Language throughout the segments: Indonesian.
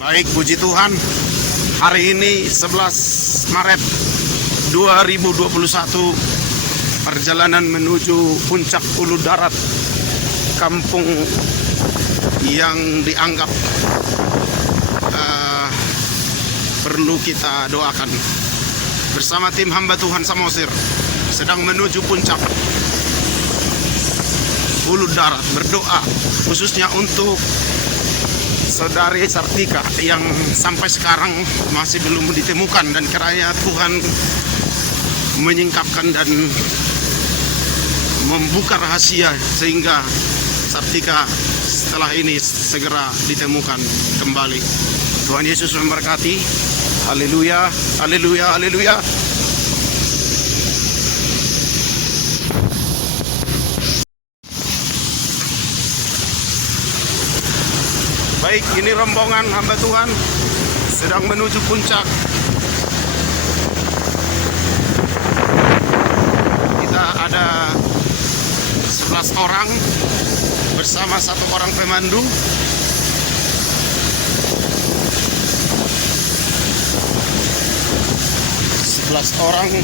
Baik, puji Tuhan. Hari ini 11 Maret 2021, perjalanan menuju puncak Ulu Darat, kampung yang dianggap perlu kita doakan. Bersama tim hamba Tuhan Samosir sedang menuju puncak Ulu Darat, berdoa khususnya untuk saudari Sartika yang sampai sekarang masih belum ditemukan, dan kiranya Tuhan menyingkapkan dan membuka rahasia sehingga Sartika setelah ini segera ditemukan kembali. Tuhan Yesus memberkati. Haleluya, haleluya, haleluya. Baik, ini rombongan hamba Tuhan sedang menuju puncak. Kita ada 11 orang bersama satu orang pemandu. Orang 6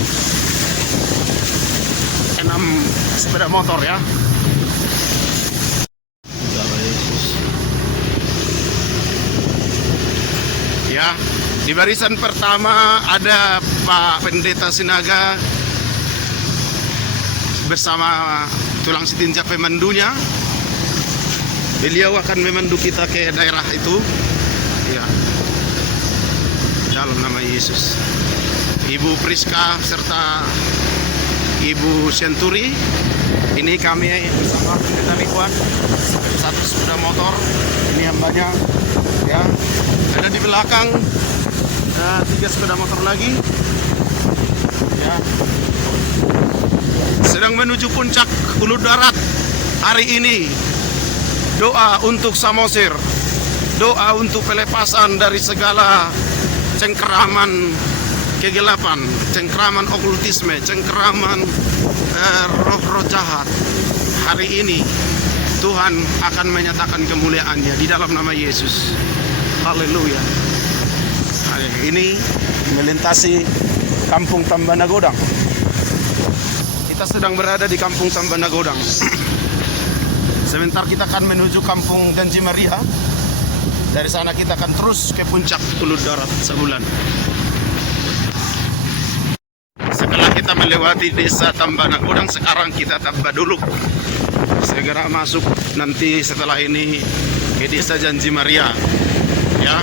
sepeda motor ya. Ya, di barisan pertama ada Pak Pendeta Sinaga bersama tulang setinja pemandunya. Beliau akan memandu kita ke daerah itu. Ya, dalam nama Yesus. Ibu Priska serta Ibu Senturi, ini kami bersama Pendeta Ridwan, satu sepeda motor. Ini hambanya ya. Ada di belakang 3 sepeda motor lagi ya, sedang menuju puncak Ulu Darat. Hari ini doa untuk Samosir, doa untuk pelepasan dari segala cengkeraman kegelapan, cengkeraman okultisme, cengkeraman roh-roh jahat. Hari ini Tuhan akan menyatakan kemuliaannya di dalam nama Yesus. Haleluya. Ini melintasi kampung Tambana Godang. Kita sedang berada di kampung Tambana Godang. Sebentar kita akan menuju kampung Janji Maria. Dari sana kita akan terus ke puncak Ulu Darat sebulan. Setelah kita melewati desa Tambana Godang, sekarang kita tambah dulu. Segera masuk nanti setelah ini ke desa Janji Maria. Ya,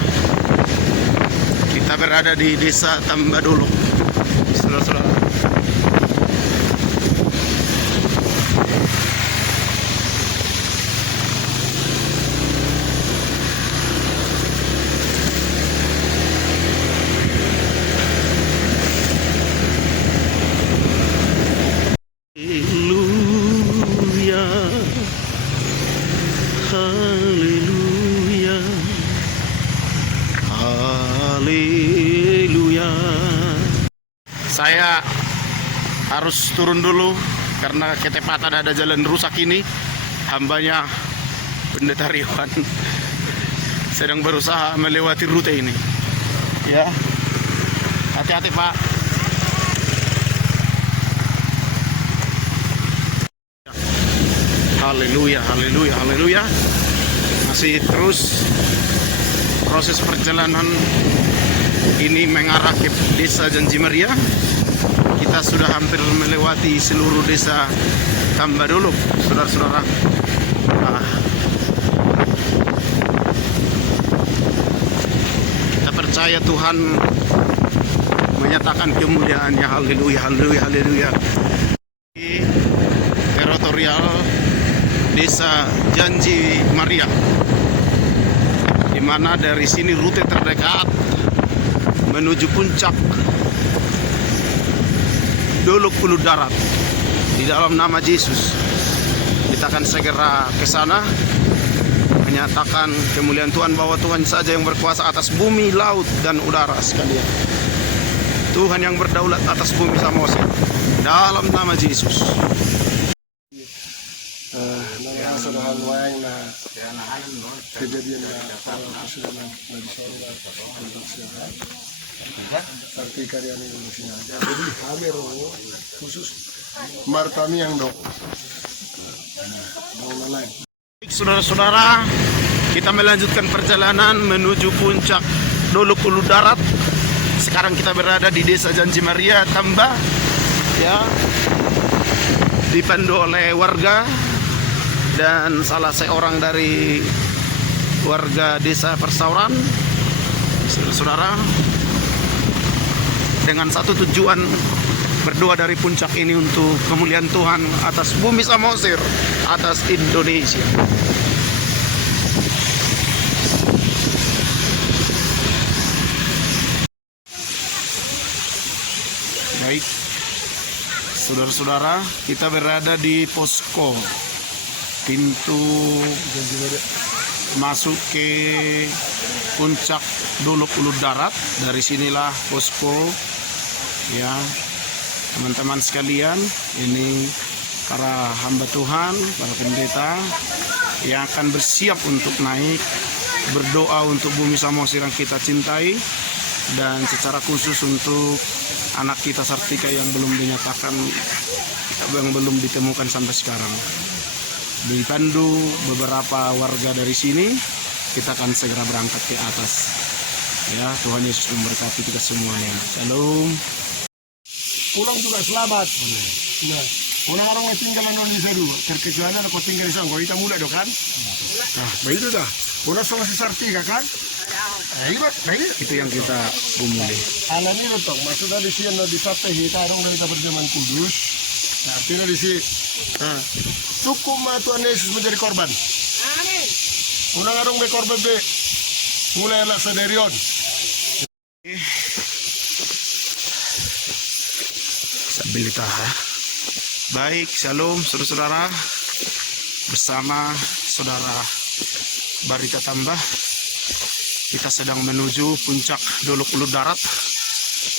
kita berada di desa Tambaduluk, saudara-saudara. Haleluya, haleluya. Haleluya. Saya harus turun dulu karena ketepatan ada jalan rusak ini. Hambanya Pendeta Ridwan sedang berusaha melewati rute ini. Ya, hati-hati Pak. Haleluya, haleluya, haleluya. Masih terus proses perjalanan ini mengarah ke desa Janji Maria. Kita sudah hampir melewati seluruh desa Tambaduluk, saudara-saudara. Kita percaya Tuhan menyatakan kemuliaannya. Haleluya, haleluya, haleluya. Di teritorial desa Janji Maria, di mana dari sini rute terdekat menuju puncak Dolok Ulu Darat. Di dalam nama Yesus kita akan segera ke sana menyatakan kemuliaan Tuhan, bahwa Tuhan saja yang berkuasa atas bumi, laut, dan udara sekalian. Tuhan yang berdaulat atas bumi Samosir, dalam nama Yesus. sa nahanwain na kejadian na sudah nag-sorry na untuk sila. Sartika rin yung sinabi. Jadi kami khusus martami yang dok. Saudara-saudara, kita melanjutkan perjalanan menuju puncak Dolok Ulu Darat. Sekarang kita berada di Desa Janji Maria, Tamba, ya, dipandu oleh warga dan salah seorang dari warga Desa Persauran, saudara, dengan satu tujuan berdoa dari puncak ini untuk kemuliaan Tuhan atas bumi Samosir, atas Indonesia. Baik, saudara-saudara, kita berada di posko pintu masuk ke puncak Dolok Ulu Darat. Dari sinilah posko, ya teman-teman sekalian. Ini para hamba Tuhan, para pendeta yang akan bersiap untuk naik berdoa untuk bumi Samosir yang kita cintai, dan secara khusus untuk anak kita Sartika yang belum dinyatakan, yang belum ditemukan sampai sekarang. Dipandu beberapa warga dari sini, kita akan segera berangkat ke atas. Ya, Tuhan Yesus memberkati kita semuanya. Shalom. Pulang juga selamat. Nah, orang-orang yang tinggal di Seru, terkecuali kalau tinggal di Sanggo, kita mulai dong kan? Nah, begitu dah. Udah sama si Sartika kan? Baik. Itu yang kita bumuli. Alam ini toh, maksudnya di sini di sate kita orang dari berjaman kudus. Nah, tinggal di sini. Nah, cukup mah Tuhan Yesus menjadi korban. Amin. Unang arong may korban be. Mulai anak sadarion. Sabilita. Baik, shalom saudara-saudara. Bersama saudara Barita Tamba, kita sedang menuju puncak Dolok Ulu Darat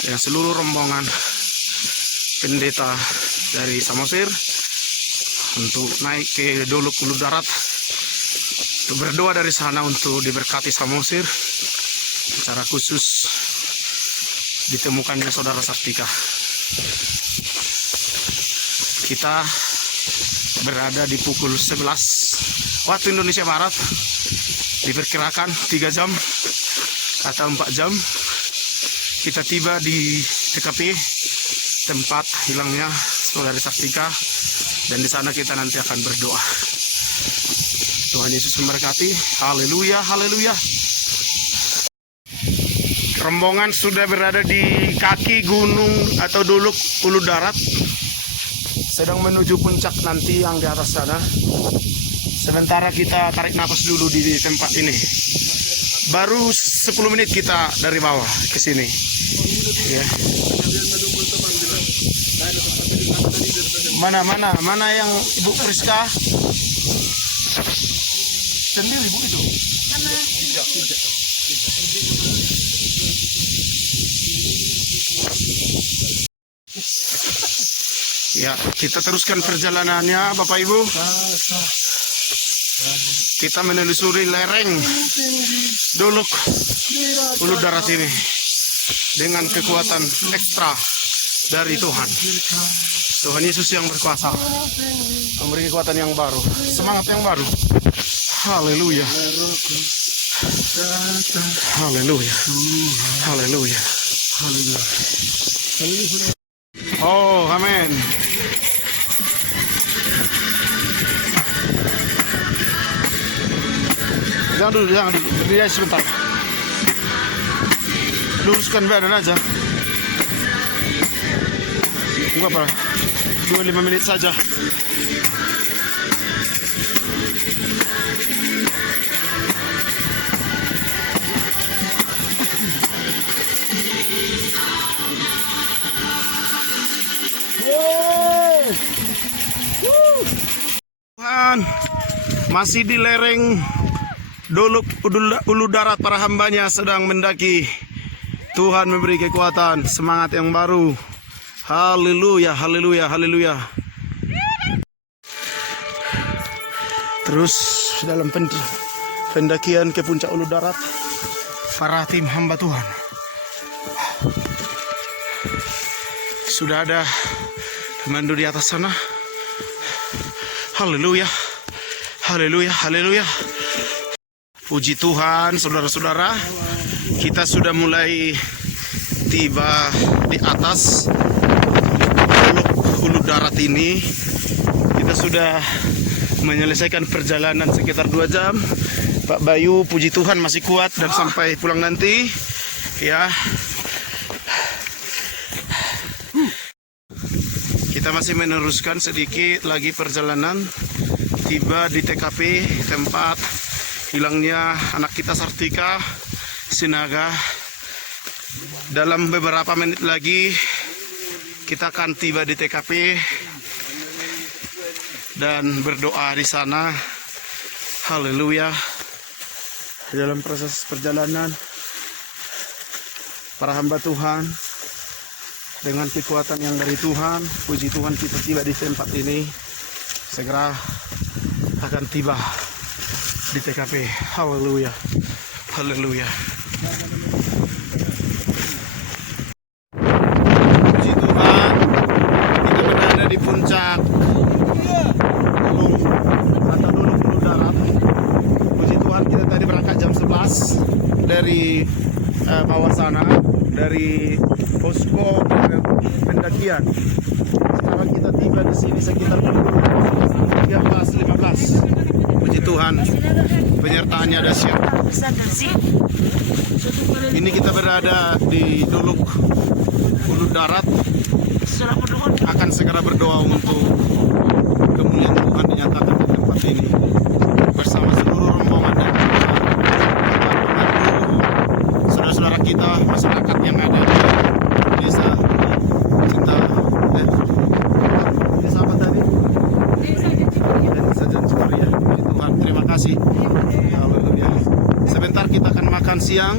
dengan seluruh rombongan pendeta dari Samosir untuk naik ke Dolok Ulu Darat untuk berdoa dari sana untuk diberkati Samosir, secara khusus ditemukannya saudara Sartika. Kita berada di pukul 11 waktu Indonesia Barat. Diperkirakan 3 jam atau 4 jam kita tiba di TKP tempat hilangnya saudara Sartika, dan di sana kita nanti akan berdoa. Tuhan Yesus memberkati. Haleluya, haleluya. Rombongan sudah berada di kaki gunung atau Dolok Ulu Darat, sedang menuju puncak nanti yang di atas sana. Sementara kita tarik nafas dulu di tempat ini. Baru 10 menit kita dari bawah ke sini. Ya. Mana yang Ibu Priska? Sendiri Bu itu. Ya, kita teruskan perjalanannya Bapak Ibu. Kita menelusuri lereng Dolok Ulu Darat ini dengan kekuatan ekstra dari Tuhan. Tuhan Yesus yang berkuasa memberi kekuatan yang baru, semangat yang baru. Haleluya. Haleluya. Haleluya. Oh, amin. Jangan dulu, berdiri sebentar. Luruskan badan aja. Tunggu apa? 25 menit saja. Tuhan, masih di lereng Dolok Ulu Darat, para hambanya sedang mendaki. Tuhan memberi kekuatan, semangat yang baru. Haleluya, haleluya, haleluya. Terus dalam pendakian ke puncak Ulu Darat, para tim hamba Tuhan sudah ada pemandu di atas sana. Haleluya, haleluya, haleluya. Puji Tuhan, saudara-saudara, kita sudah mulai tiba di atas Ulu Darat ini. Kita sudah menyelesaikan perjalanan sekitar 2 jam. Pak Bayu, puji Tuhan masih kuat dan sampai pulang nanti. Ya, kita masih meneruskan sedikit lagi perjalanan. Tiba di TKP tempat hilangnya anak kita Sartika Sinaga. Dalam beberapa menit lagi kita akan tiba di TKP dan berdoa di sana. Haleluya. Dalam proses perjalanan, para hamba Tuhan dengan kekuatan yang dari Tuhan, puji Tuhan kita tiba di tempat ini. Segera akan tiba di TKP. Haleluya, haleluya. Puji Tuhan, kita berada di puncak gunung atau Ulu Darat. Puji Tuhan, kita tadi berangkat jam 11 dari bawah sana, dari posko pendakian. Sekarang kita tiba di sini sekitar pukul 13.15. Puji Tuhan, penyertaannya dahsyat. Ini kita berada di Dolok Ulu Darat. Akan segera berdoa untuk kemuliaan Tuhan dinyatakan di tempat ini bersama seluruh rombongan dan saudara-saudara kita, masyarakat yang ada di desa Cinta desa apa tadi? Desa Jancuria. Tuhan, terima kasih. Haleluya. Sebentar kita akan makan siang,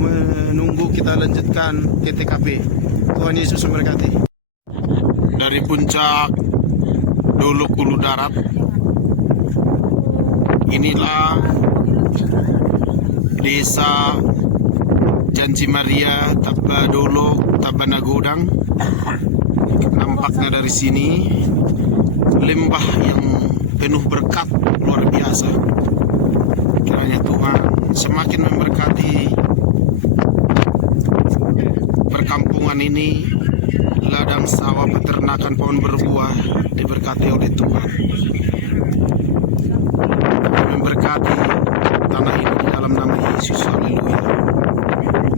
menunggu kita lanjutkan ke TKP. Tuhan Yesus memberkati. Dari puncak Dolok Ulu Darat, inilah desa Janji Maria, Tabadolok, Tabanagodang. Nampaknya dari sini lembah yang penuh berkat luar biasa. Kiranya Tuhan semakin memberkati perkampungan ini, ladang sawah, peternakan, pohon berbuah diberkati oleh Tuhan. Memberkati tanah ini di dalam nama Yesus. Haleluya.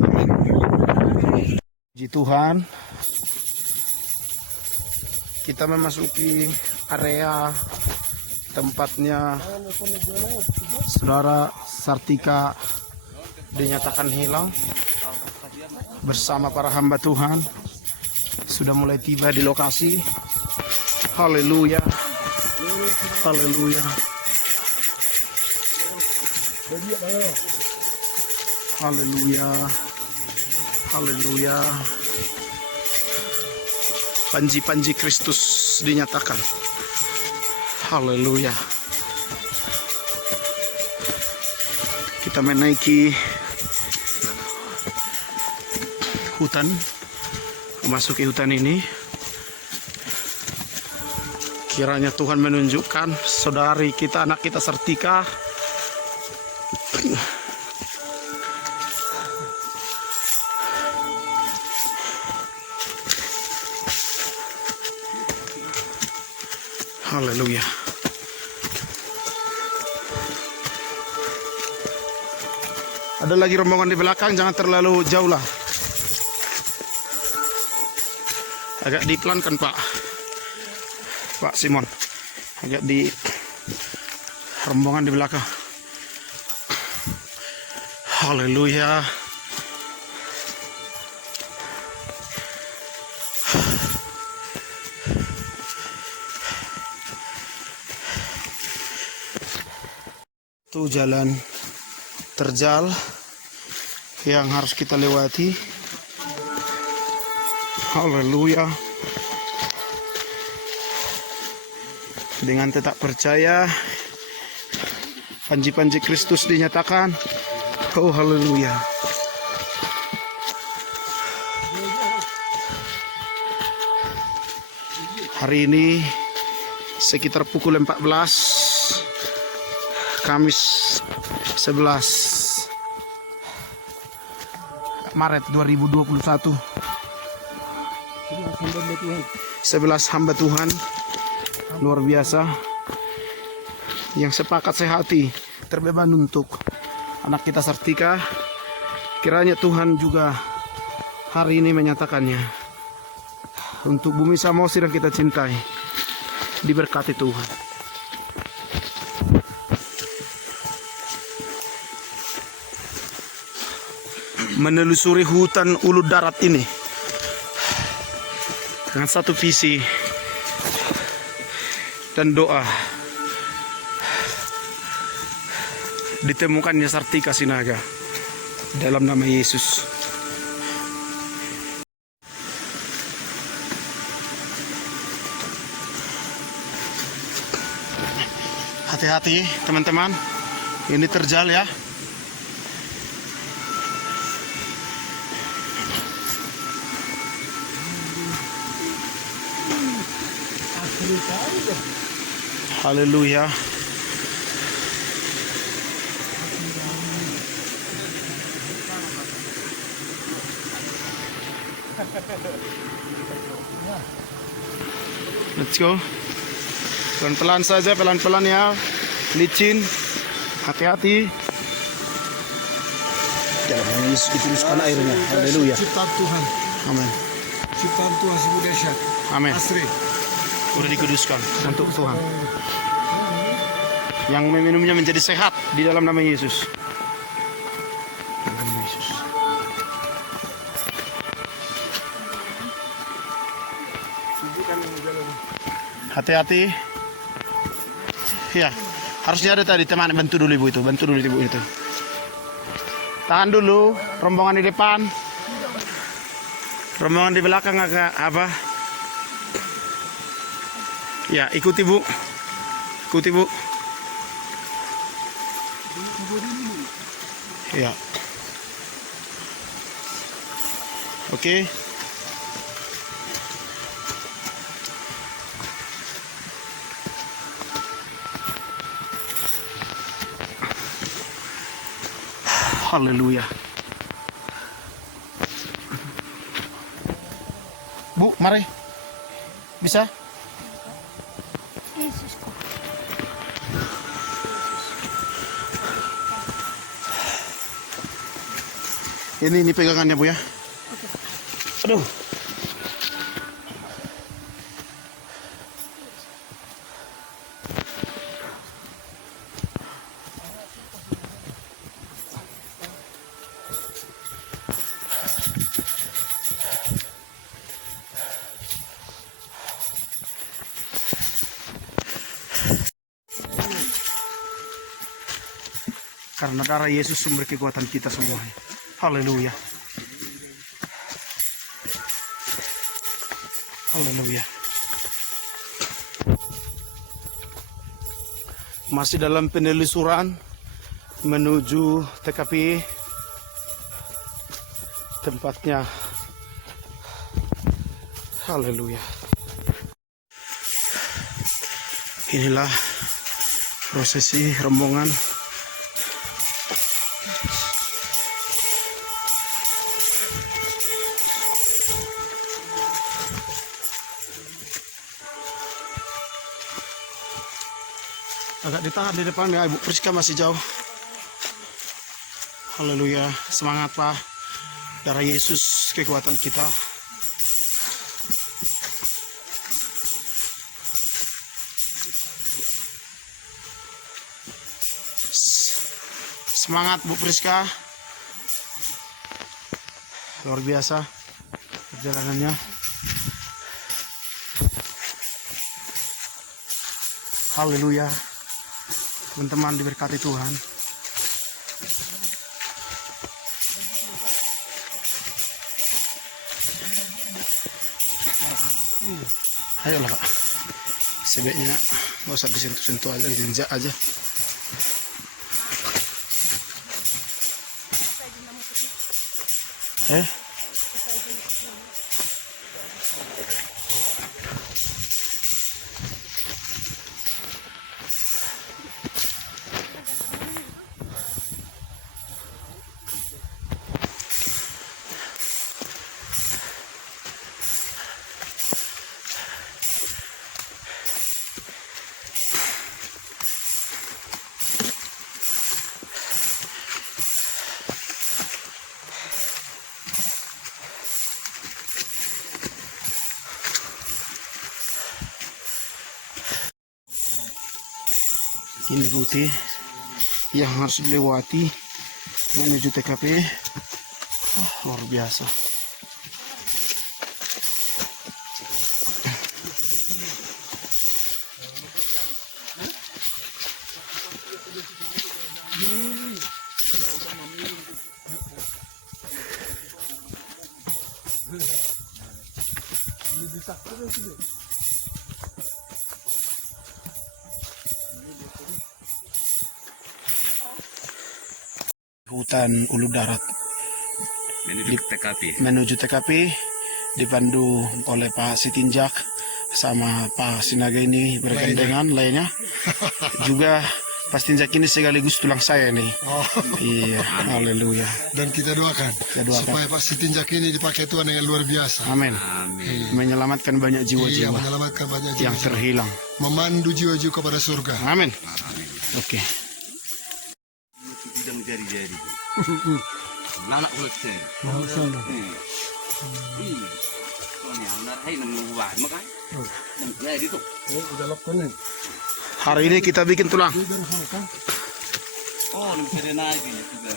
Amin. Puji Tuhan, kita memasuki area tempatnya saudara Sartika dinyatakan hilang bersama para hamba Tuhan. Sudah mulai tiba di lokasi. Haleluya, haleluya, haleluya, haleluya. Panji-panji Kristus dinyatakan. Haleluya. Kita menaiki hutan, memasuki hutan ini. Kiranya Tuhan menunjukkan saudari kita, anak kita Sartika haleluya. Ada lagi rombongan di belakang, jangan terlalu jauh lah. Agak dipelankan Pak Simon. Agak di rombongan di belakang. Haleluya. Itu jalan terjal yang harus kita lewati. Haleluya. Dengan tetap percaya Panji-panji Kristus dinyatakan. Oh haleluya. Hari ini sekitar pukul 14 Kamis 11 Maret 2021. 11 hamba Tuhan luar biasa yang sepakat sehati terbeban untuk anak kita Sartika. Kiranya Tuhan juga hari ini menyatakannya untuk bumi Samosir yang kita cintai, diberkati Tuhan. Menelusuri hutan ulu darat ini dengan satu visi dan doa, ditemukannya Sartika Sinaga dalam nama Yesus. Hati-hati teman-teman, ini terjal ya. Haleluya. Let's go. Pelan-pelan saja, pelan-pelan ya. Licin. Hati-hati. Dalam nama Yesus dituluskan airnya. Haleluya. Ciptaan Tuhan. Amin. Ciptaan Tuhan sebut dahsyat. Amin. Asri. Sudah dikuduskan untuk Tuhan. Yang meminumnya menjadi sehat di dalam nama Yesus. Dalam nama Yesus. Hati-hati. Ya, harusnya ada tadi teman bantu dulu ibu itu, bantu dulu ibu itu. Tahan dulu, rombongan di depan. Rombongan di belakang agak apa? Ya, ikuti bu. Ikuti bu. Ya. Oke. Haleluya. Bu, mari. Bisa? Ini pegangannya bu ya. Aduh. Karena darah Yesus sumber kekuatan kita semua. Haleluya. Haleluya. Masih dalam penelusuran menuju TKP tempatnya. Haleluya. Inilah prosesi rombongan agak ditahan di depan ya. Ibu Priska masih jauh. Haleluya. Semangat Pak. Darah Yesus kekuatan kita. Semangat Bu Priska. Luar biasa perjalanannya. Haleluya. Teman-teman diberkati Tuhan. Ayolah Pak. Sebaiknya nggak usah disentuh-sentuh aja, diinjak aja. Eh? Ini putih yang harus dilewati menuju TKP. Luar biasa. Hutan Ulu Darat menuju TKP dipandu oleh Pak Sitinjak sama Pak Sinaga ini bergandengan lainnya. Juga Pak Sitinjak ini sekaligus tulang saya nih. Oh. Iya, haleluya. Dan kita doakan, supaya Pak Sitinjak ini dipakai Tuhan dengan luar biasa. Amin. Menyelamatkan banyak Iya, jiwa-jiwa menyelamatkan banyak yang jiwa. terhilang. Memandu jiwa-jiwa kepada surga. Amin. Oke. Jari-jari. Lalak kulit saya. Hari ini kita bikin tulang. Oh, bisa naik ini juga.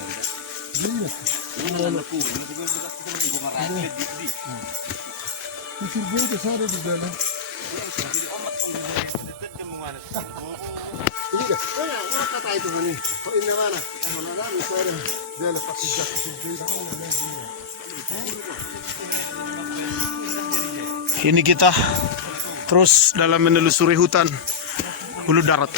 Ini kita terus dalam menelusuri hutan Ulu Darat.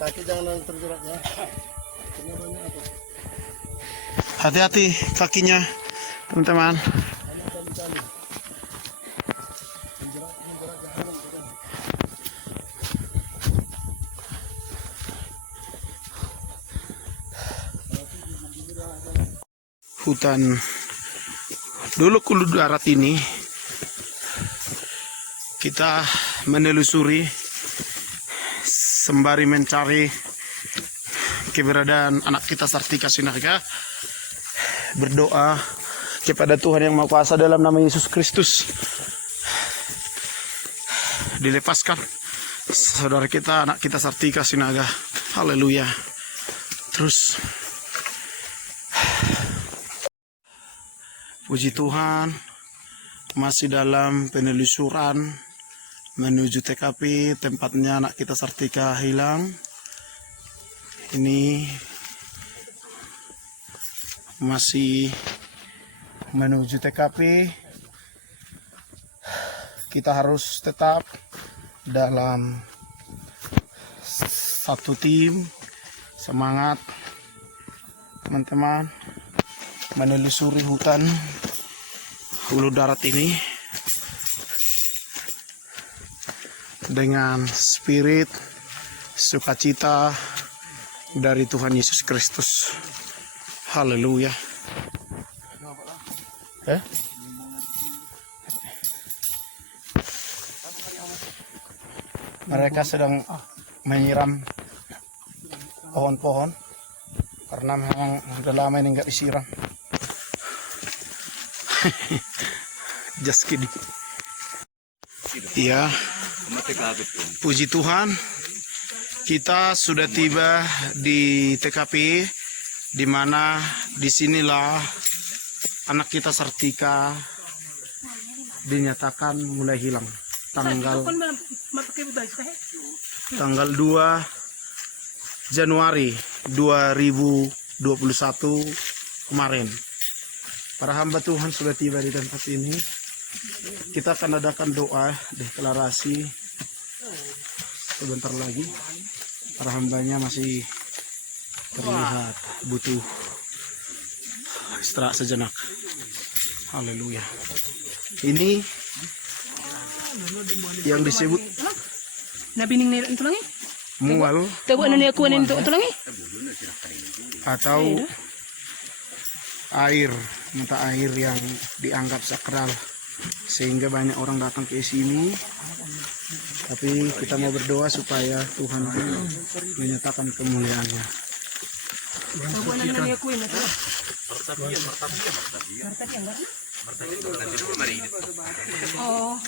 Kaki jangan terjerat ya. Hati-hati kakinya, teman-teman. Hutan dulu Ulu Darat ini kita menelusuri sembari mencari keberadaan anak kita Sartika Sinaga, berdoa kepada Tuhan Yang Maha Kuasa dalam nama Yesus Kristus dilepaskan saudara kita, anak kita Sartika Sinaga. Haleluya. Terus puji Tuhan, masih dalam penelusuran menuju TKP tempatnya anak kita Sartika hilang. Ini masih menuju TKP. Kita harus tetap dalam satu tim, semangat teman-teman menelusuri hutan Ulu Darat ini dengan spirit sukacita dari Tuhan Yesus Kristus. Haleluya. Mereka sedang menyiram pohon-pohon karena memang udah lama ini nggak disiram. Just kidding. Ya, puji Tuhan, kita sudah tiba di TKP, di mana disinilah anak kita Sartika dinyatakan mulai hilang tanggal 2 Januari 2021 kemarin. Para hamba Tuhan sudah tiba di tempat ini kita akan adakan doa deklarasi sebentar lagi. Para hambanya masih terlihat butuh istirahat sejenak. Haleluya. Ini yang disebut Nabining na ito lang eh. mual Tago ano niya kuhanin ito lang eh. atau air, mata air yang dianggap sakral, sehingga banyak orang datang ke sini. Tapi kita mau berdoa supaya Tuhan menyatakan kemuliaannya. Tago ano niya kuhanin ito. Oh.